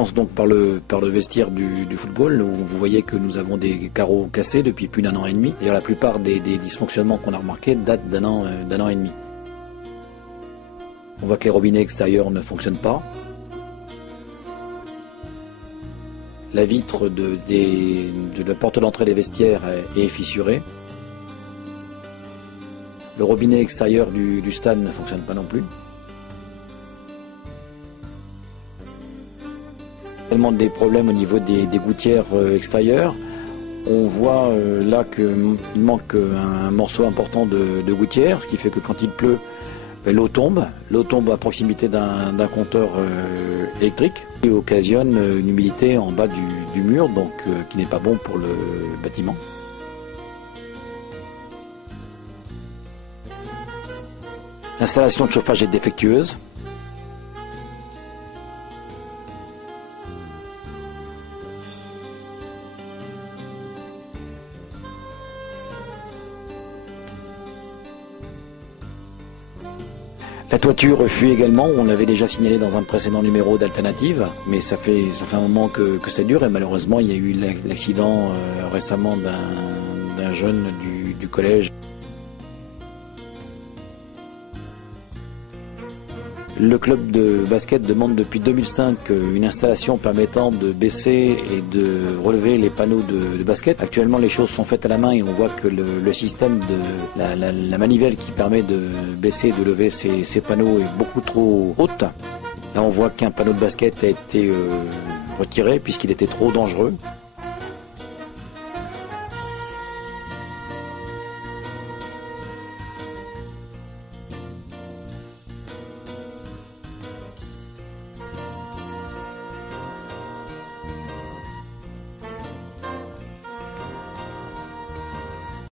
commence donc par le vestiaire du football, où vous voyez que nous avons des carreaux cassés depuis plus d'1 an et demi. D'ailleurs, la plupart des dysfonctionnements qu'on a remarqués datent d'un an et demi. On voit que les robinets extérieurs ne fonctionnent pas. La vitre de la porte d'entrée des vestiaires est fissurée. Le robinet extérieur du stade ne fonctionne pas non plus. Tellement des problèmes au niveau des gouttières extérieures. On voit là qu'il manque un morceau important de gouttière, ce qui fait que quand il pleut, l'eau tombe à proximité d'un compteur électrique et occasionne une humidité en bas du mur, donc qui n'est pas bon pour le bâtiment. L'installation de chauffage est défectueuse. La toiture fuit également, on l'avait déjà signalé dans un précédent numéro d'Alternative, mais ça fait un moment que ça dure et malheureusement il y a eu l'accident récemment d'un jeune du collège. Le club de basket demande depuis 2005 une installation permettant de baisser et de relever les panneaux de basket. Actuellement, les choses sont faites à la main et on voit que le système de la manivelle qui permet de baisser et de lever ces panneaux est beaucoup trop haute. Là, on voit qu'un panneau de basket a été retiré puisqu'il était trop dangereux.